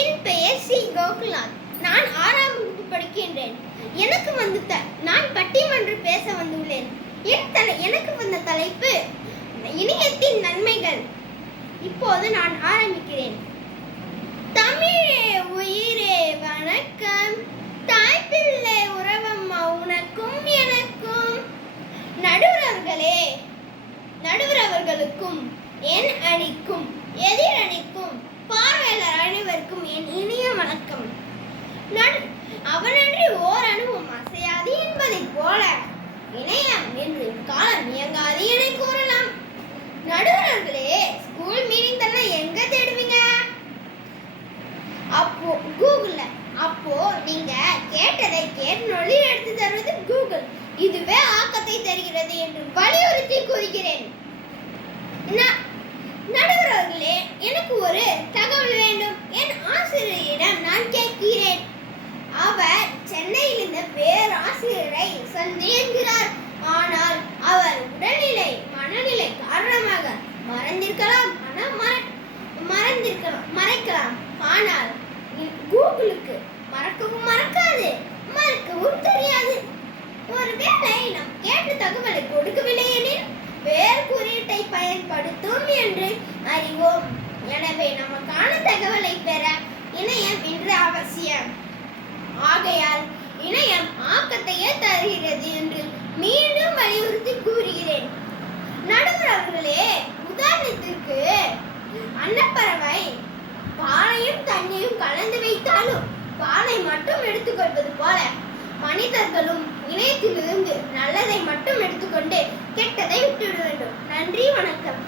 என் பெயர் சி. கோகுல்நாத். நான் 6ஆம் வகுப்பு படிக்கின்றேன். நான் பட்டிமன்றம் பேச வந்துள்ளேன். எனக்கு வந்த தலைப்பு இணையத்தின் நன்மைகள். இப்போது நான் ஆரம்பிக்கிறேன். தமிழே உயிரே வணக்கம், தாய் பிள்ளை உறவம்மா உனக்கும் எனக்கும். நடுவரவர்களுக்கும் என் அணிக்கும் எதிரணிக்கும் பார்வையாளர் அனைவருக்கும் என் இனிய வணக்கம். அவனன்றி ஓர் அணுவும் அசையாது என்பதைப் போல இணையம் என்று காலம் இயங்காது என கூறலாம். நடுவர்களே, ஸ்கூல் மீட்டிங் தர எங்க தேடுவீங்க? கூகுள்ல. அப்போ நீங்க கேட்டதை கேட்டு எடுத்து தருவது கூகுள். இதுவே ஆக்கத்தை தருகிறது என்று வலியுறுத்தி கூறுகிறேன். நடுவர்களே, எனக்கு ஒரு தகவல் வேண்டும். என் ஆசிரியரிடம் நான் கேட்கிறேன். அவர் சென்னையில் இருந்த பேராசிரியரை சந்திக்கிறார். ஆனால் அவர் மனநிலை காரணமாக மறைக்கலாம். ஆனால் கூகுளுக்கு மறக்கவும் மறக்காது, மறக்கவும் தெரியாது. ஒருவேளை நாம் கேட்ட தகவலை கொடுக்கவில்லை எனில் வேறு குறியீட்டை பயன்படுத்தும் என்று அறிவோம். எனவே நமக்கான தகவலை பெற இணையம் இன்று அவசியம். ஆகையால் இணையம் ஆக்கத்தையே தருகிறது என்று மீண்டும் வலியுறுத்தி கூறுகிறேன். நடுவர் அவர்களே, உதாரணத்திற்கு அன்னப்பறவை பாலையும் தண்ணியும் கலந்து வைத்தாலும் பாலை மட்டும் எடுத்துக்கொள்வது போல மனிதர்களும் இணையத்திலிருந்து நல்லதை மட்டும் எடுத்துக்கொண்டு கெட்டதை விட்டுவிட வேண்டும். நன்றி, வணக்கம்.